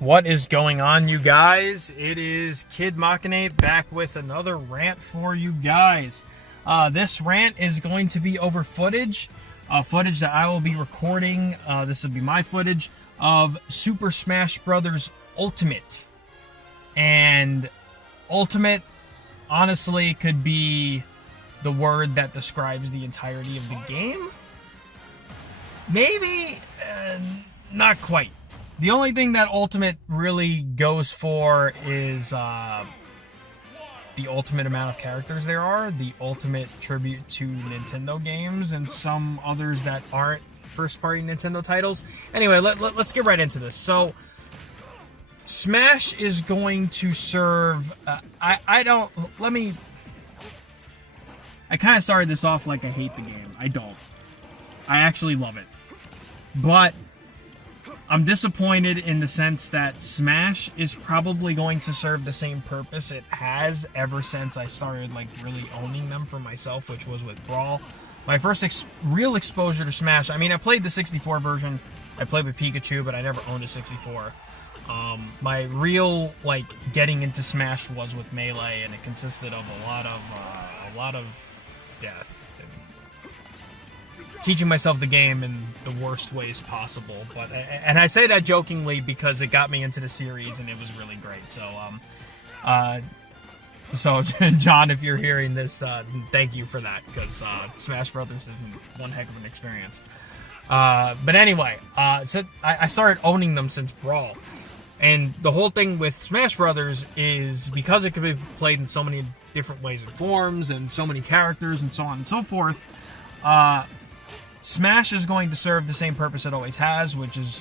What is going on, you guys? It is Kid Machinate back with another rant for you guys. This rant is going to be over footage that I will be recording. This will be my footage of Super Smash Bros. Ultimate. And Ultimate, honestly, could be the word that describes the entirety of the game. Maybe, not quite. The only thing that Ultimate really goes for is the ultimate amount of characters there are, the ultimate tribute to Nintendo games, and some others that aren't first-party Nintendo titles. Anyway, let's get right into this. So, Smash is going to serve... I kind of started this off like I hate the game. I don't. I actually love it. But I'm disappointed in the sense that Smash is probably going to serve the same purpose it has ever since I started really owning them for myself, which was with Brawl. My first real exposure to Smash, I mean, I played the 64 version. I played with Pikachu, but I never owned a 64. My real getting into Smash was with Melee, and it consisted of a lot of death. Teaching myself the game in the worst ways possible, and I say that jokingly because it got me into the series and it was really great. So John, if you're hearing this, thank you for that, because Smash Brothers is one heck of an experience. But anyway, so I started owning them since Brawl, and the whole thing with Smash Brothers is because it could be played in so many different ways and forms, and so many characters, and so on and so forth. Smash is going to serve the same purpose it always has, which is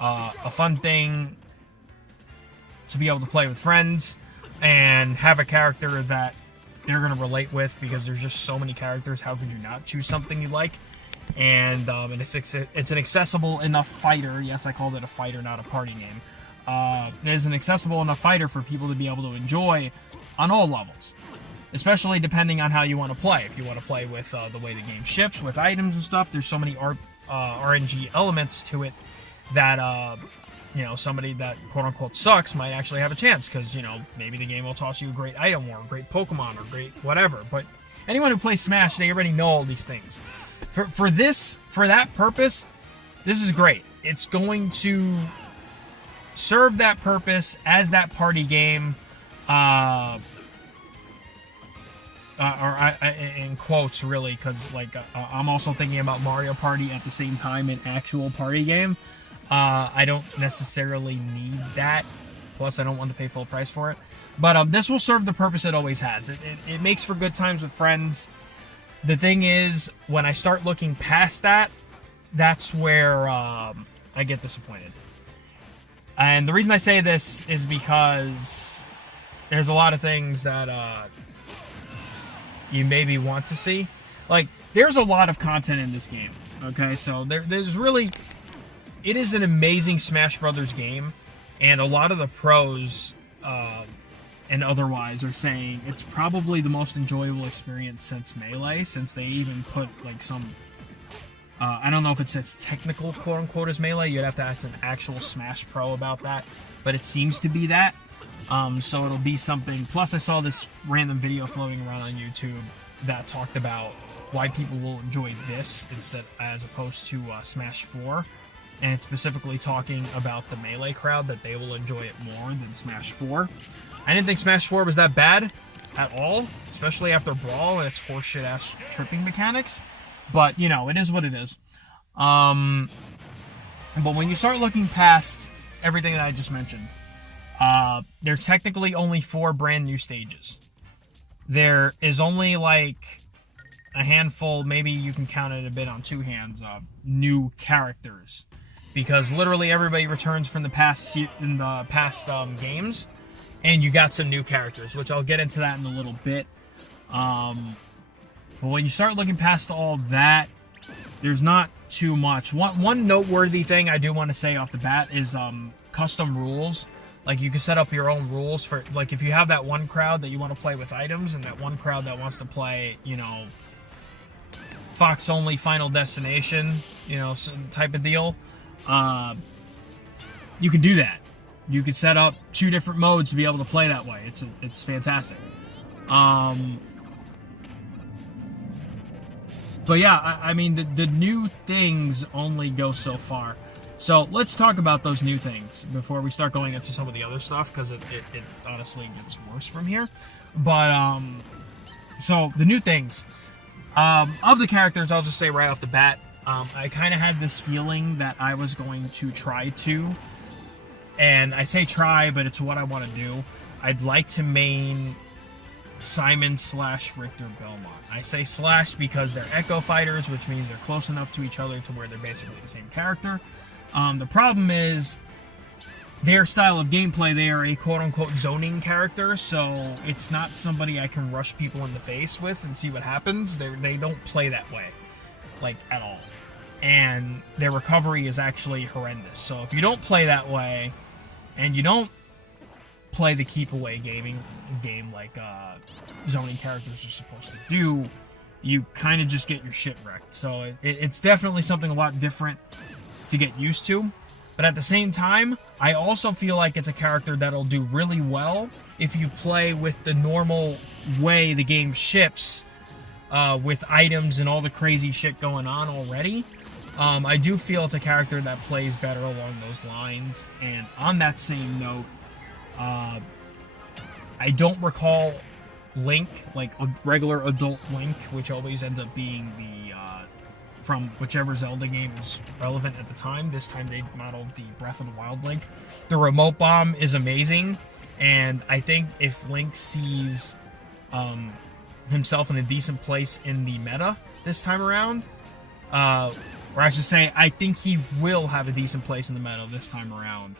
a fun thing to be able to play with friends and have a character that they're going to relate with, because there's just so many characters. How could you not choose something you like? And it's an accessible enough fighter. Yes, I called it a fighter, not a party game. It is an accessible enough fighter for people to be able to enjoy on all levels. Especially depending on how you want to play. If you want to play with the way the game ships, with items and stuff, there's so many RNG elements to it that, somebody that quote-unquote sucks might actually have a chance, because, maybe the game will toss you a great item or a great Pokemon or great whatever. But anyone who plays Smash, they already know all these things. For that purpose, this is great. It's going to serve that purpose as that party game, in quotes, really, because I'm also thinking about Mario Party at the same time, an actual party game. I don't necessarily need that. Plus, I don't want to pay full price for it. But this will serve the purpose it always has. It makes for good times with friends. The thing is, when I start looking past that, that's where I get disappointed. And the reason I say this is because there's a lot of things that you maybe want to see. There's a lot of content in this game. Okay, so there's really... It is an amazing Smash Brothers game, and a lot of the pros and otherwise are saying it's probably the most enjoyable experience since Melee, since they even put some... I don't know if it's as technical, quote-unquote, as Melee. You'd have to ask an actual Smash Pro about that, but it seems to be that. So it'll be something. Plus, I saw this random video floating around on YouTube that talked about why people will enjoy this instead, as opposed to Smash 4. And it's specifically talking about the Melee crowd, that they will enjoy it more than Smash 4. I didn't think Smash 4 was that bad at all, especially after Brawl and its horseshit-ass tripping mechanics. But, it is what it is. But when you start looking past everything that I just mentioned, there's technically only 4 brand new stages. There is only a handful, maybe you can count it a bit on 2 hands, of new characters, because literally everybody returns from the past games, and you got some new characters, which I'll get into that in a little bit. But when you start looking past all that, there's not too much. One noteworthy thing I do want to say off the bat is custom rules. You can set up your own rules for, if you have that one crowd that you want to play with items, and that one crowd that wants to play, Fox only Final Destination, type of deal. You can do that. you could set up 2 different modes to be able to play that way. It's fantastic. But yeah, I mean, the new things only go so far. So let's talk about those new things before we start going into some of the other stuff, because it honestly gets worse from here. But, so the new things. Of the characters, I'll just say right off the bat, I kind of had this feeling that I was going to try to, and I say try, but it's what I want to do. I'd like to main Simon / Richter Belmont. I say slash because they're Echo Fighters, which means they're close enough to each other to where they're basically the same character. The problem is their style of gameplay. They are a quote-unquote zoning character, so it's not somebody I can rush people in the face with and see what happens. They don't play that way, like, at all. And their recovery is actually horrendous. So if you don't play that way, and you don't play the keep away game like zoning characters are supposed to do, you kind of just get your shit wrecked. So it's definitely something a lot different to get used to. But at the same time, I also feel like it's a character that'll do really well if you play with the normal way the game ships, with items and all the crazy shit going on already. I do feel it's a character that plays better along those lines. And on that same note, I don't recall Link, like a regular adult Link, which always ends up being the from whichever Zelda game is relevant at the time. This time they modeled the Breath of the Wild Link. The remote bomb is amazing, and I think if Link sees himself in a decent place in the meta this time around, or I should say, I think he will have a decent place in the meta this time around.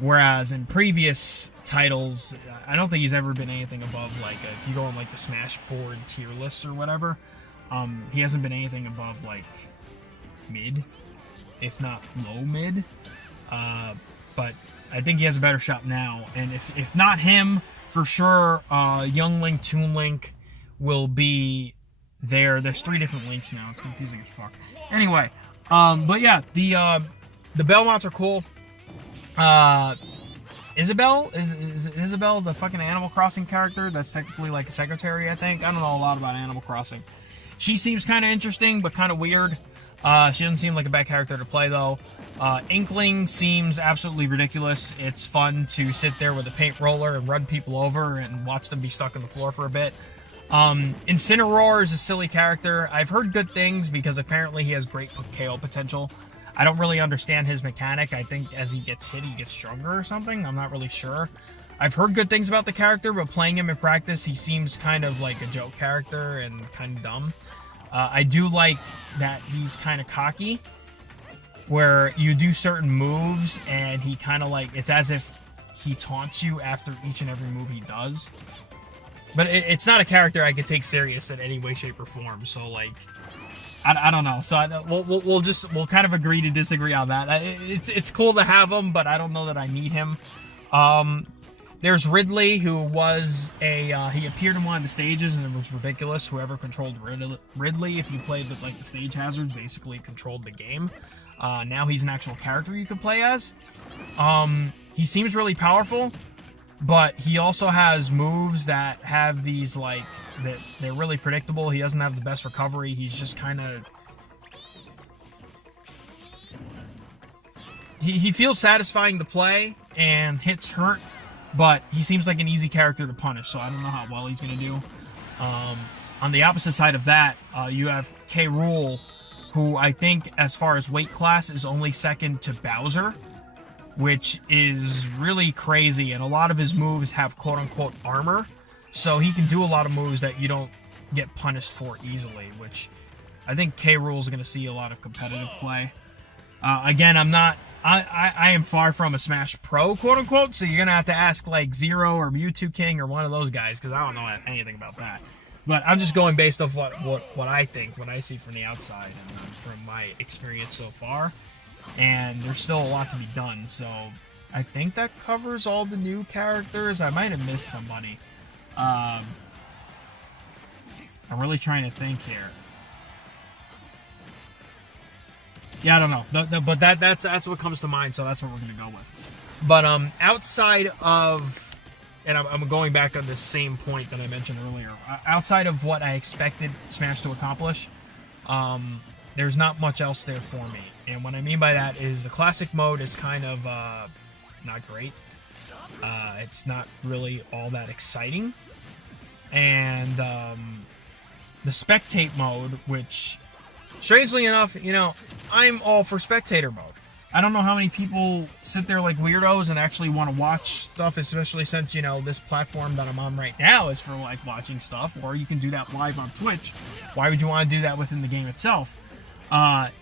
Whereas in previous titles, I don't think he's ever been anything above, like, if you go on like the Smash board tier lists or whatever, he hasn't been anything above like mid, if not low mid. But I think he has a better shot now. And if not him, for sure, Young Link, Toon Link will be there. There's 3 different Links now. It's confusing as fuck. Anyway, but yeah, the Belmonts are cool. Isabelle? Is Isabelle the fucking Animal Crossing character that's technically like a secretary, I think? I don't know a lot about Animal Crossing. She seems kind of interesting, but kind of weird. She doesn't seem like a bad character to play, though. Inkling seems absolutely ridiculous. It's fun to sit there with a paint roller and run people over and watch them be stuck on the floor for a bit. Incineroar is a silly character. I've heard good things because apparently he has great KO potential. I don't really understand his mechanic. I think as he gets hit, he gets stronger or something. I'm not really sure. I've heard good things about the character, but playing him in practice, he seems kind of like a joke character and kind of dumb. I do like that he's kind of cocky, where you do certain moves and he kind of like, it's as if he taunts you after each and every move he does. But it's not a character I could take serious in any way, shape, or form. So like, I don't know. So we'll kind of agree to disagree on that. It's cool to have him, but I don't know that I need him. There's Ridley, who was he appeared in one of the stages, and it was ridiculous. Whoever controlled Ridley, if you played with like the stage hazards, basically controlled the game. Now he's an actual character you can play as. He seems really powerful, but he also has moves that have these like that they're really predictable. He doesn't have the best recovery. He's just kind of he feels satisfying to play and hits hurt. But he seems like an easy character to punish, so I don't know how well he's going to do. On the opposite side of that, you have K. Rool, who I think, as far as weight class, is only second to Bowser, which is really crazy. And a lot of his moves have quote-unquote armor, so he can do a lot of moves that you don't get punished for easily, which I think K. Rool is going to see a lot of competitive play. Again, I am far from a Smash Pro, quote-unquote, so you're going to have to ask, like, Zero or Mewtwo King or one of those guys, because I don't know anything about that. But I'm just going based off what I think, what I see from the outside, and from my experience so far. And there's still a lot to be done, so I think that covers all the new characters. I might have missed somebody. I'm really trying to think here. Yeah, I don't know, but that's what comes to mind, so that's what we're gonna go with. But outside of, and I'm going back on the same point that I mentioned earlier, outside of what I expected Smash to accomplish, there's not much else there for me. And what I mean by that is the classic mode is kind of not great. It's not really all that exciting. And the spectate mode, which, strangely enough, you know, I'm all for spectator mode. I don't know how many people sit there like weirdos and actually want to watch stuff, especially since, you know, this platform that I'm on right now is for, like, watching stuff, or you can do that live on Twitch. Why would you want to do that within the game itself?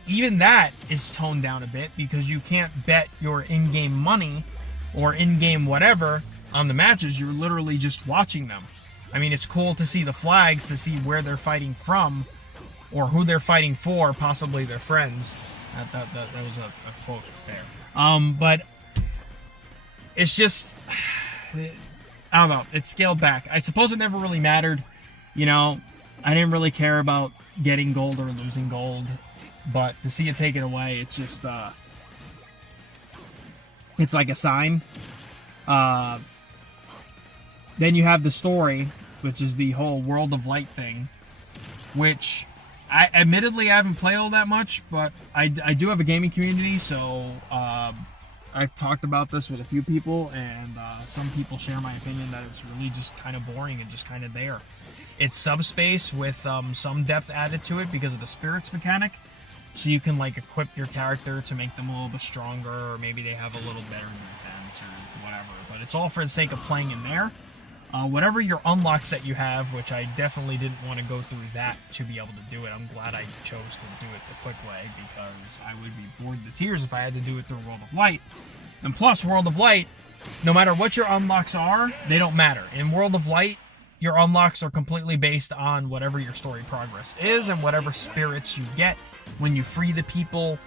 Even that is toned down a bit because you can't bet your in-game money or in-game whatever on the matches. You're literally just watching them. I mean, it's cool to see the flags, to see where they're fighting from or who they're fighting for, possibly their friends. That was a quote there. But it's just, I don't know, it's scaled back. I suppose it never really mattered. You know, I didn't really care about getting gold or losing gold. But to see it taken away, it's just, it's like a sign. Then you have the story, which is the whole World of Light thing, which I admittedly haven't played all that much, but I do have a gaming community, so I've talked about this with a few people, and some people share my opinion that it's really just kind of boring and just kind of there. It's subspace with some depth added to it because of the spirits mechanic, so you can like equip your character to make them a little bit stronger, or maybe they have a little better defense or whatever, but it's all for the sake of playing in there. Whatever your unlock set you have, which I definitely didn't want to go through that to be able to do it. I'm glad I chose to do it the quick way because I would be bored to tears if I had to do it through World of Light. And plus, World of Light, no matter what your unlocks are, they don't matter. In World of Light, your unlocks are completely based on whatever your story progress is and whatever spirits you get. When you free the people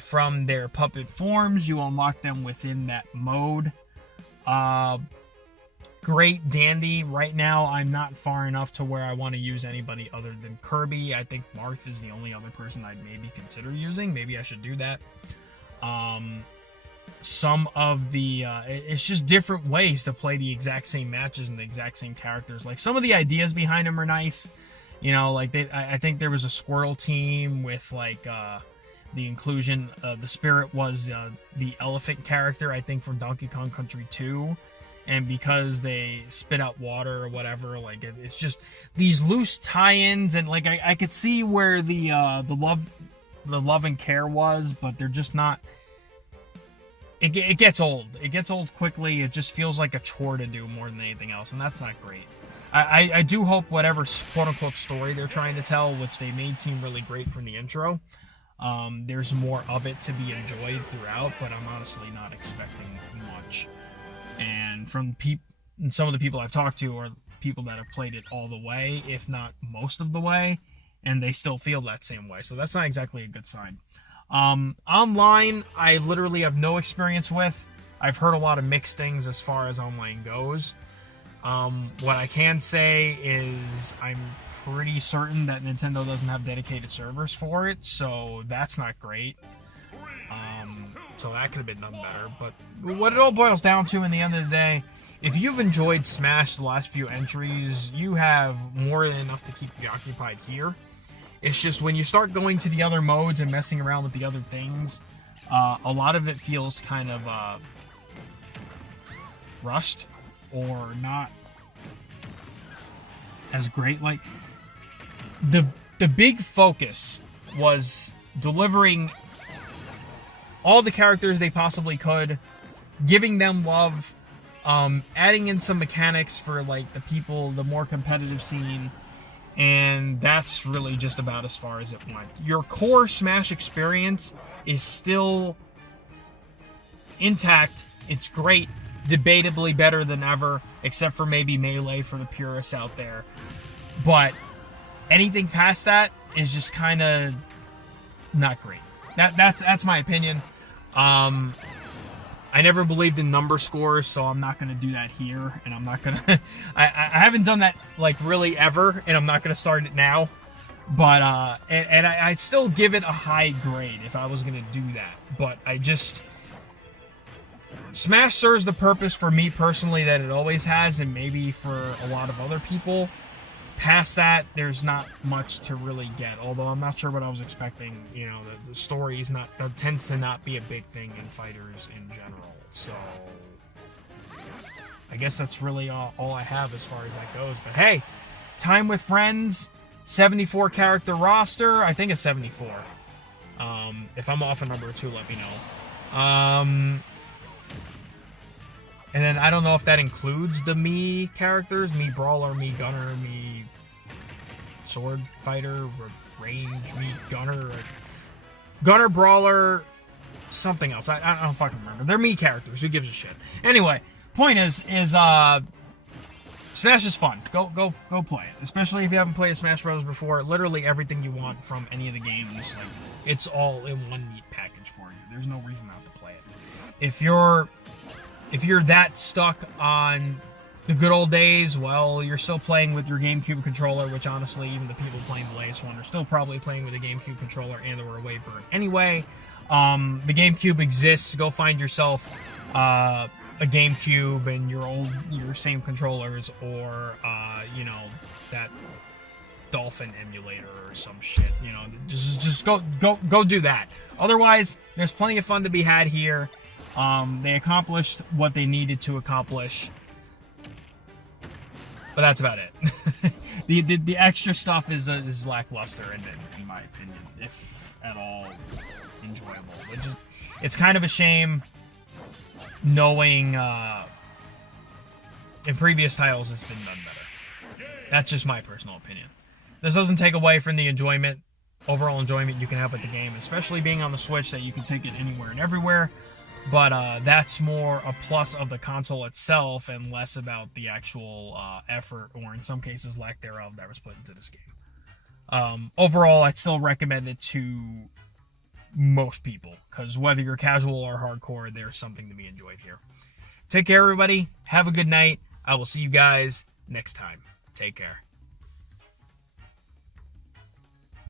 from their puppet forms, you unlock them within that mode. Great dandy. Right now, I'm not far enough to where I want to use anybody other than Kirby. I think Marth is the only other person I'd maybe consider using. Maybe I should do that. Some of the it's just different ways to play the exact same matches and the exact same characters. Like some of the ideas behind them are nice. You know, like I think there was a Squirtle team with like the inclusion. The spirit was the elephant character, I think, from Donkey Kong Country 2. And because they spit out water or whatever, like it's just these loose tie-ins, and like I could see where the love and care was, but they're just not. It gets old. It gets old quickly. It just feels like a chore to do more than anything else, and that's not great. I do hope whatever quote-unquote story they're trying to tell, which they made seem really great from the intro, there's more of it to be enjoyed throughout, but I'm honestly not expecting much. And from some of the people I've talked to are people that have played it all the way, if not most of the way, and they still feel that same way. So that's not exactly a good sign. Online, I literally have no experience with. I've heard a lot of mixed things as far as online goes. What I can say is I'm pretty certain that Nintendo doesn't have dedicated servers for it, so that's not great. So that could have been done better. But what it all boils down to in the end of the day, if you've enjoyed Smash the last few entries, you have more than enough to keep you occupied here. It's just when you start going to the other modes and messing around with the other things, a lot of it feels kind of rushed or not as great. Like the big focus was delivering all the characters they possibly could, giving them love, adding in some mechanics for like the more competitive scene, and that's really just about as far as it went. Your core Smash experience is still intact. It's great, debatably better than ever, except for maybe Melee for the purists out there. But anything past that is just kind of not great. That's my opinion. I never believed in number scores, so I'm not going to do that here, and I'm not going to... I haven't done that, like, really ever, and I'm not going to start it now. But, I'd still give it a high grade if I was going to do that. But I just... Smash serves the purpose for me personally that it always has, and maybe for a lot of other people. Past that, there's not much to really get. Although I'm not sure what I was expecting. You know, the story is not, that tends to not be a big thing in fighters in general. So I guess that's really all I have as far as that goes. But hey, Time with Friends, 74 character roster. I think it's 74. If I'm off a number or two, let me know. And then I don't know if that includes the Mii characters. Mii Brawler, Mii Gunner, Mii Sword Fighter, Range, Mii Gunner, Gunner Brawler, something else. I don't fucking remember. They're Mii characters. Who gives a shit? Anyway, point is Smash is fun. Go play it. Especially if you haven't played Smash Bros. Before. Literally everything you want from any of the games, like, it's all in one neat package for you. There's no reason not to play it. If you're that stuck on the good old days, well, you're still playing with your GameCube controller, which honestly, even the people playing the latest one are still probably playing with a GameCube controller and or a way burn. Anyway, the GameCube exists. Go find yourself a GameCube and your same controllers, or you know, that Dolphin emulator or some shit. You know, just go do that. Otherwise, there's plenty of fun to be had here. They accomplished what they needed to accomplish, but that's about it. the extra stuff is lackluster, in my opinion, if at all enjoyable. It's kind of a shame, knowing in previous titles it's been done better. That's just my personal opinion. This doesn't take away from the overall enjoyment you can have with the game, especially being on the Switch, that you can take it anywhere and everywhere. But that's more a plus of the console itself and less about the actual effort, or in some cases lack thereof, that was put into this game. Overall, I'd still recommend it to most people, because whether you're casual or hardcore, there's something to be enjoyed here. Take care, everybody. Have a good night. I will see you guys next time. Take care.